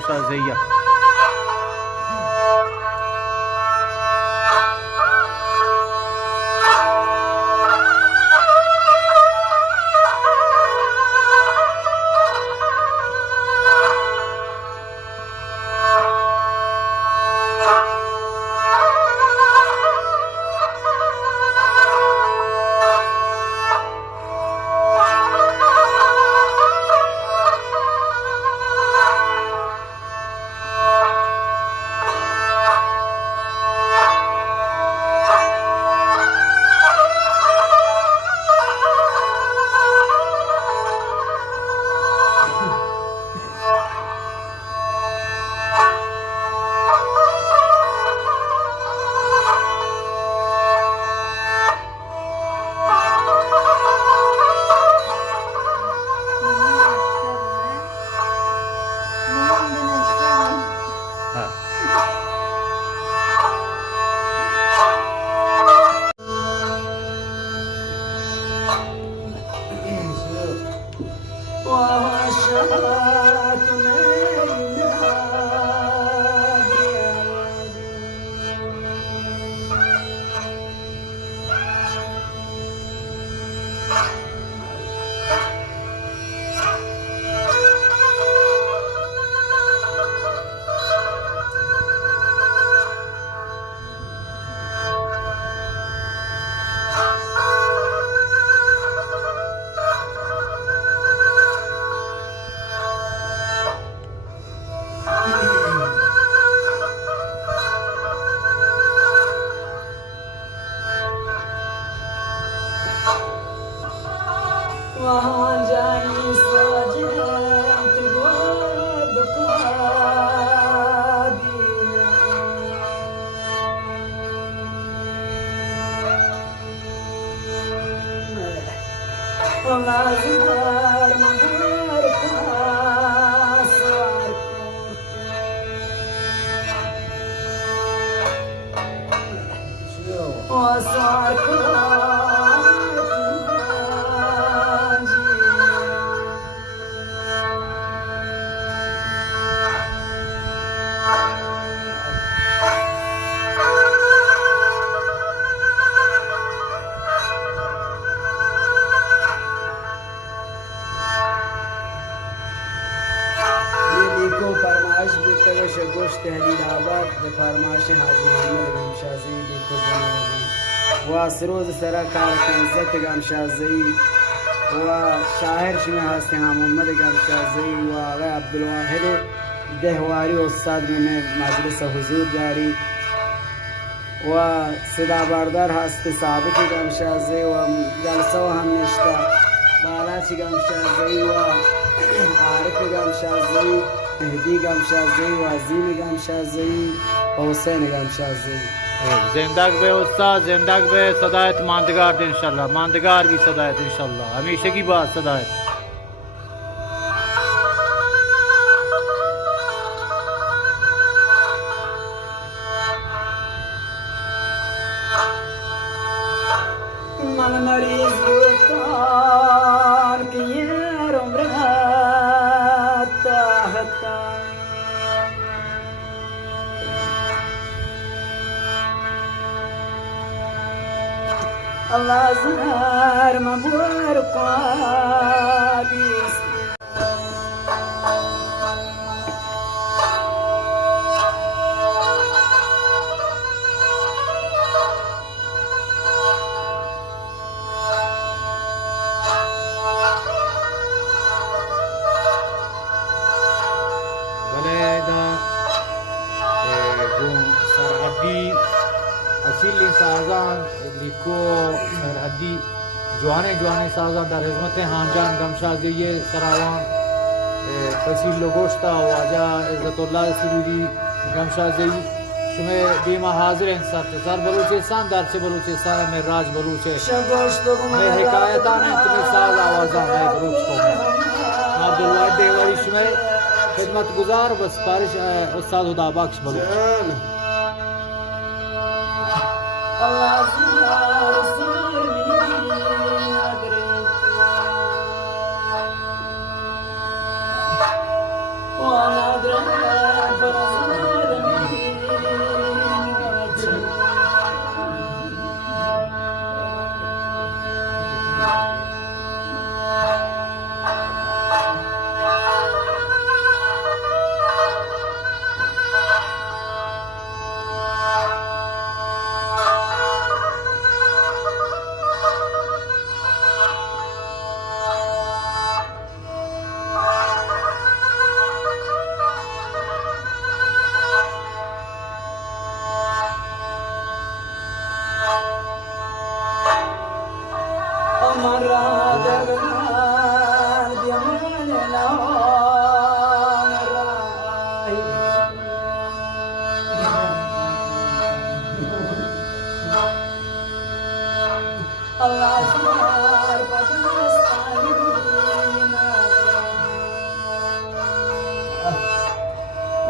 گمشازه‌ای. گوشت هلیل آباد به فرمایش حاجی محمد گمشازه‌ای لیکو زنی و سروز سرا کارکن عزت گمشازه‌ای و شاعر شمی هستی محمد گمشازه‌ای و آقای عبدالواحد دهواری استاد من مجلس حضور داری و صدا بردار هست ثابت گمشازه‌ای و جلسه و هم نشته بالاچ گمشازه‌ای و عارف گمشازه‌ای مهدی گمشازه‌ای و عظیم گمشازه‌ای و حسین گمشازه‌ای. زندگ به استاد، زندگ به صدایت ماندگار ده انشالله، ماندگار بھی صدایت انشالله، همیشگی باد صدایت. من مریض بودم که یه عمرت تحتم الله زهر من برقادیست سرحدی اصیل سازان لیکو سرحدی جوان سازان در خدمت هانجان گمشازه‌ای سراوان فصیل لگوشتا و واجه عزت الله سرودی گمشازه‌ای شما دیما حاضر ہیں سر بلوچستان در چه بلوچستان میں راج بلوچ میں حکایتان ہیں تمہیں ساز آوازاں میں بلوچ کو عبداللہ دیواری شما خدمت گزار و سپارش استاد خدا بخش بلوچ. الله زهر زهر من ادرك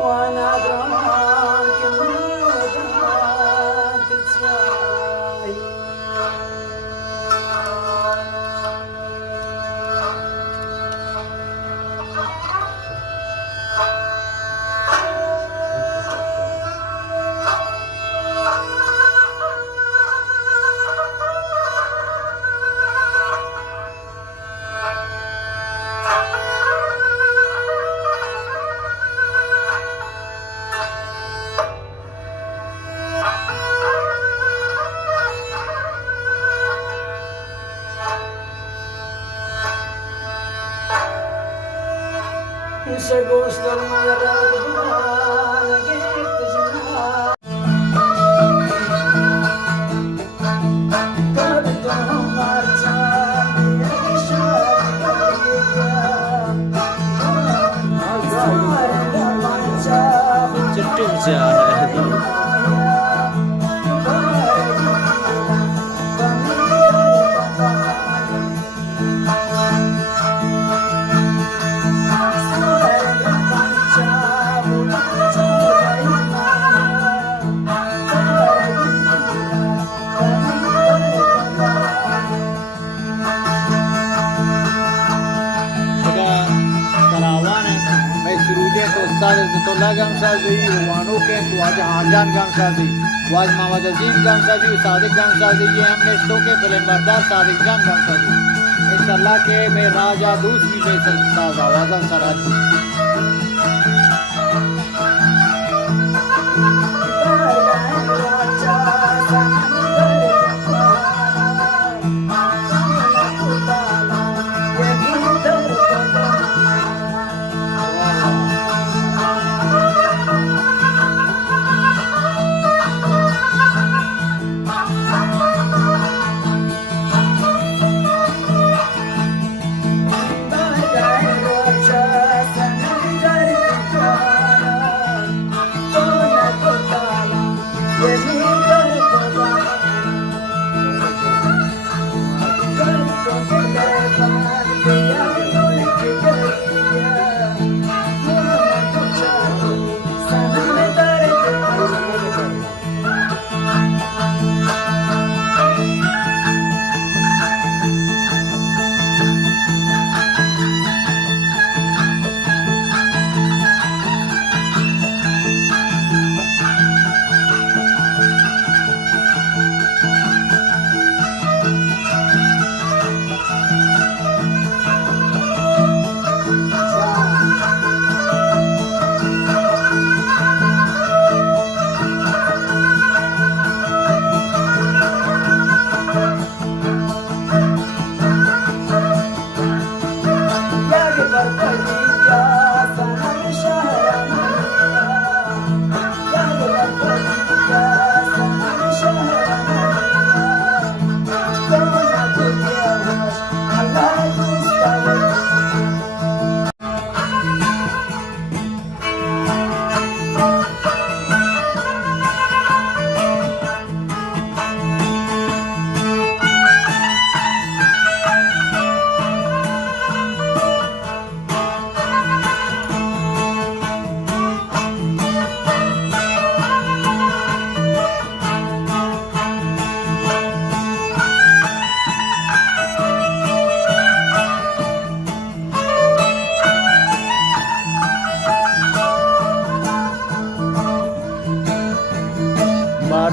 وانا دران كمودان تتشاهي شگوش در مرا گفت جنا کب تو مرچا चट्टू से आ रहा है तो गम शादी वानों के तो आज हाजान गम शादी वाज मोहम्मद अजीज गम शादी सादिक गम शादी ये हमने शो के फिल्म बरदार सादिक गम शादी इंशाल्लाह के मैं राजा दूसरी में साज आवाज़ सराती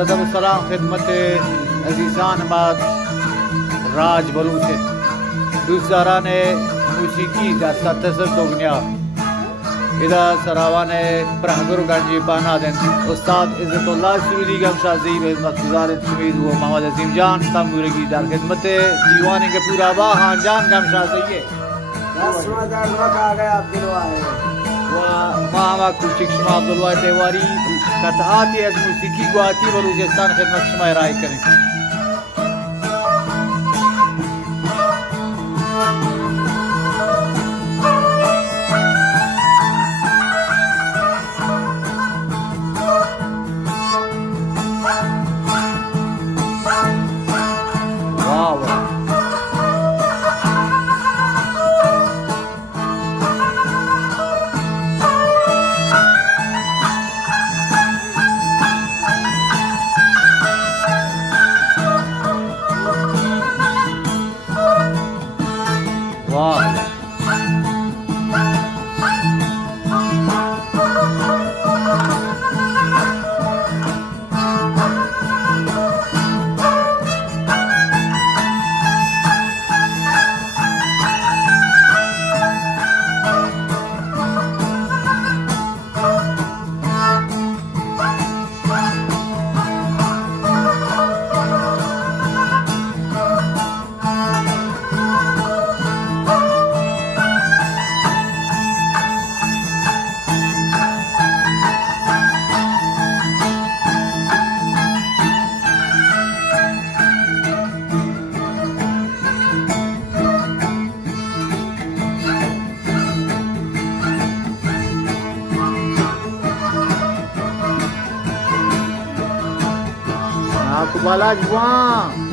अदब सलाम खिदमत अजीज़ान बाद राज बलू से दूसरा ने मूसीकी का सतसर दोगनिया इधर सरावा ने प्रहगुर गंजी पाना दिन उस्ताद इज़्ज़तुल्लाह सुरूदी गमशाजी बेज़मत गुज़ारिश सुमीद वो मोहम्मद अजीम जान तंबूरे की दार खिदमत दीवाने के पूरा बा हाँ जान गमशाजी है मामा कुचिक शमा अब्दुल्ला तेवारी कताती आज मूसीकी गुआती बलूचिस्तान खिदमत शमा राय करें kubala juan.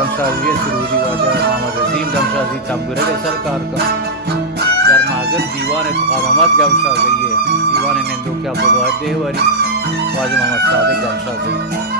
गमशाजी सुरूरी वाजा मोहम्मद अजीम गमशाजी तंबुरे के सरकार का दरमागन दीवान क़वामत गमशाजी है दीवान निंदो क्या बोलो देवरी वाजा मोहम्मद सादिक गमशाजी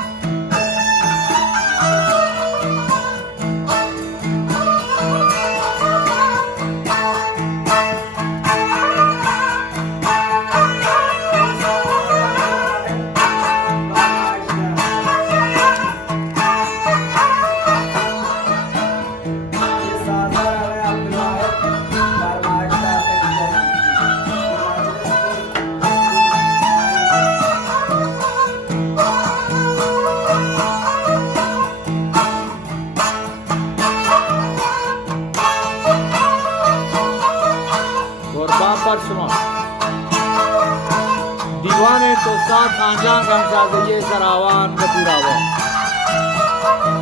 दीवाने तो साथ खानजान गमशाजी सरावान का पूरा हुआ